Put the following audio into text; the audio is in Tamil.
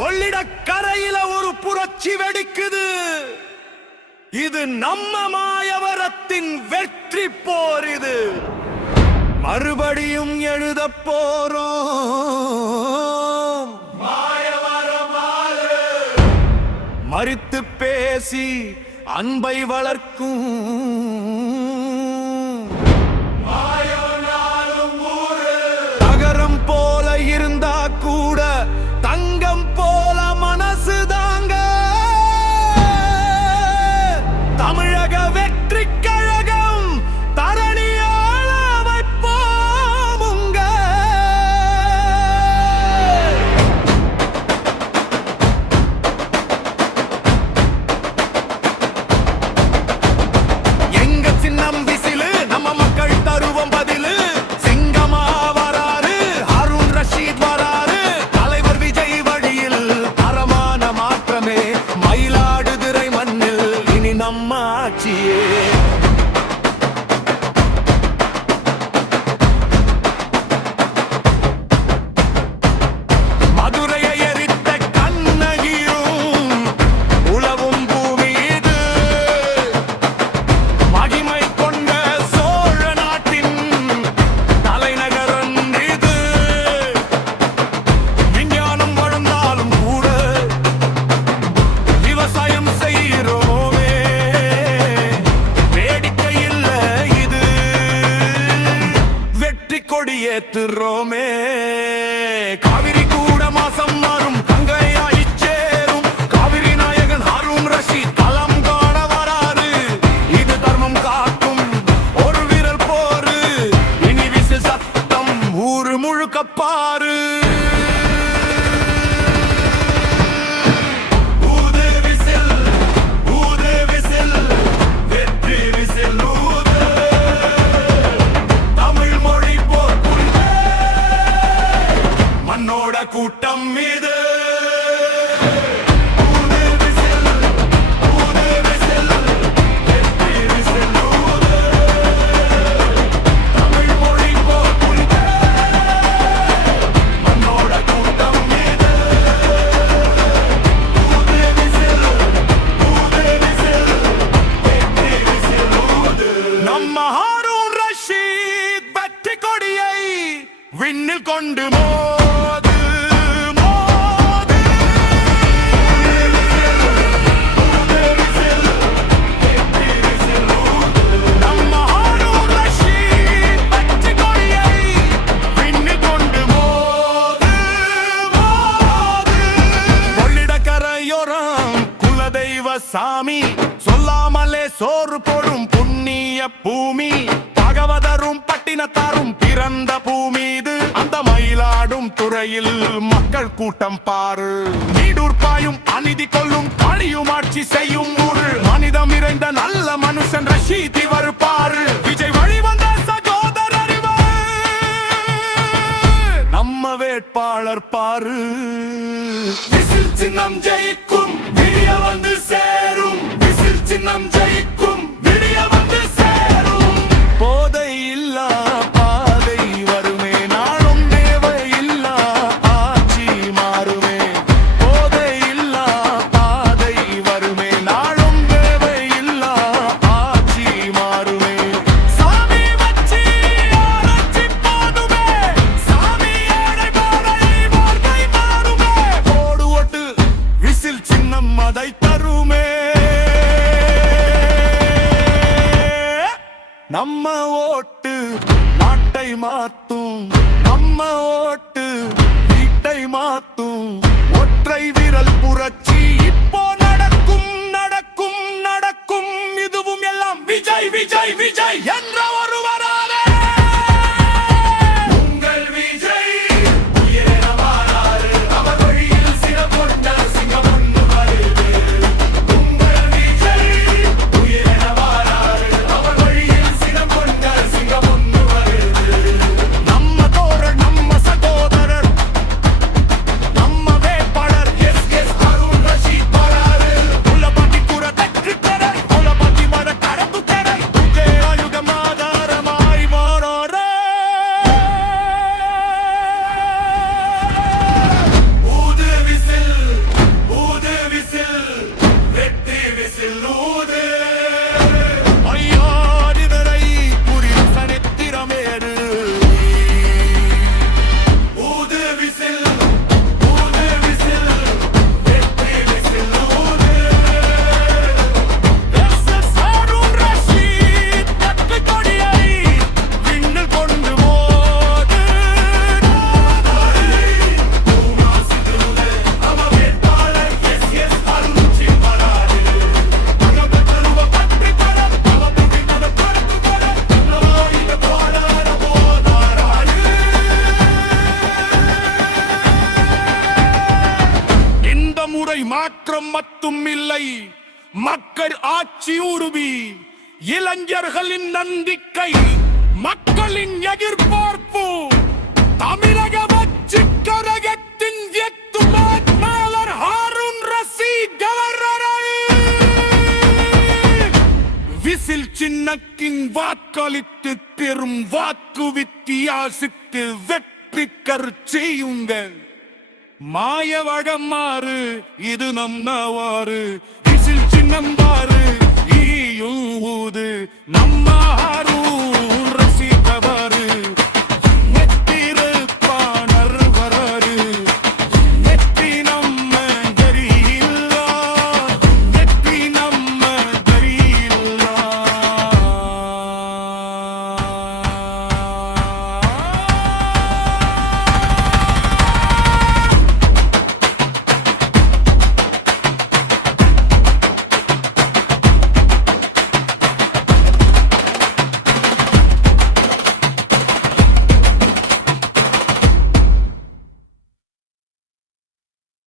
கொள்ளிடக்கரையில ஒரு புரட்சி வெடிக்குது. இது நம்ம மாயவரத்தின் வெற்றி போர். இது மறுபடியும் எழுத போறோம். மறித்து பேசி அன்பை வளர்க்கும் தகரம் போல இருந்தா கூட தங்கம் போல மனசு தாங்க. தமிழக வெற்றி கழகம் தரணியாள வைப்போமுங்க. எங்க சின்னம் விசிலு, நம்ம மக்கள் தருவோம் பதிலு. சிங்கமா வராரு ஹாரூன் ரஷீத் வராரு. தலைவர் விஜய் வழியில் தரமான மாற்றமே. மயிலாடுதுறை மண்ணில் இனி நம்ம ஆட்சியே. மதுரையை எரித்த கண்ணகியும் உலவும் பூமி இது. மகிமை கொண்ட சோழ நாட்டின் தலைநகரம் இது. விஞ்ஞானம் வளர்ந்தாலும் கூட விவசாயம் செய்கிறோமே. வேடிக்கை இல்ல இது, வெற்றி கொடியேத்துறோமே. காவிரி கூட மாசம் மாறும், கங்கையாய் சேரும். காவிரி நாயகன் ஹாரூன் ரஷீத் களம் காண வராரு. இது தர்மம் காக்கும் ஒரு வீரல் போரு. இனி விசு சத்தம் ஊரு முழுக்க பாரு. ஊது விசில், ஊது விசில், வெற்றி விசில் ஊது. தமிழ் மொழி போர் புரிந்து மண்ணோட கூட்டம் மீது. ஊது விசில், ஊது விசில், வெற்றி விசில் ஊது. தமிழ் மொழி போர் புரிந்து மண்ணோட கூட்டம் மீது. ஊது விசில், ஊது விசில், வெற்றி விசில் ஊது. நம்ம ஹாரூன் ரஷீத் வெற்றி கொடியை விண்ணில் கொண்டு மோது மோது. நம்ம ஹாரூன் ரஷீத் வெற்றி கொடியை விண்ணில் கொண்டு மோது மோது. கொள்ளிடக்கரையோரம் குலதெய்வ சாமி சொல்லாமலே சோறு போடும் புண்ணிய பூமி. பகவதரும் பட்டினத்தாரும் பிறந்த பூமி இது. அந்த மயிலாடும் துறையில் மக்கள் கூட்டம் பாரு. நீடூர் பாயும் அநீதி கொல்லும் காளியும் ஆட்சி செய்யும் ஊரு. மனிதம் இறைந்த நல்ல மனுஷன் ரஷீத் இவர் பாரு. விஜய் வழி வந்த சகோதரர் இவர். நம்ம வேட்பாளர் பாரு. விசில் சின்னம் ஜெயிக்கும், விடிய வந்து சேரும். விசில் சின்னம் ஜெயிக்கும், விடிய வந்து சேரும். போதை இல்லா பாதை வருமே, நாளும் தேவை இல்லா ஆட்சி மாறுமே. போதை இல்லா பாதை வருமே, நாளும் தேவை இல்லா ஆட்சி மாறுமே. சாமி வச்சி ஆராய்ச்சி போதுமே, சாமி ஏழை பாடை வாழ்க்கை மாறுமே. போடு ஓட்டு விசில் சின்னம் அதை தருமே. நம்ம ஓட்டு நாட்டை மாத்தும், நம்ம ஓட்டு வீட்டை மாத்தும். ஒற்றை விரல் புரட்சி இப்போ நடக்கும் நடக்கும் நடக்கும். இதுவும் எல்லாம் விஜய் விஜய் விஜய் என்ற ஒருவராலே. உங்கள் விஜய் உயிரென மாறாரு. அவர் வழியில் சிறப்பொண்ட சிங்கம் ஒன்று வருது. உங்கள் விஜய் உயிரென மாறாரு. அவர் வழியில் சிறப்பொண்ட சிங்கம் ஒன்று வருது. நம்ம தோழர், நம்ம சகோதரர், கொள்கை மாற்றம் மட்டும் இல்லை, மக்கள் ஆட்சி உறுதி, இளைஞர்களின் நம்பிக்கை, மக்களின் எதிர்பார்ப்பு. தமிழக வெற்றி கழகத்தின் வேட்பாளர் ஹாரூன் ரஷீத் அவர்கள் விசில் சின்னத்தின் வாக்களித்து பெரும் வாக்கு வித்தியாசித்து வெற்றி பெற செய்யுங்கள். மாயவகம் மாறு, இது நம் நவாறு, விசில் சின்னம் பாரு, ஈயும் ஊது, நம்ம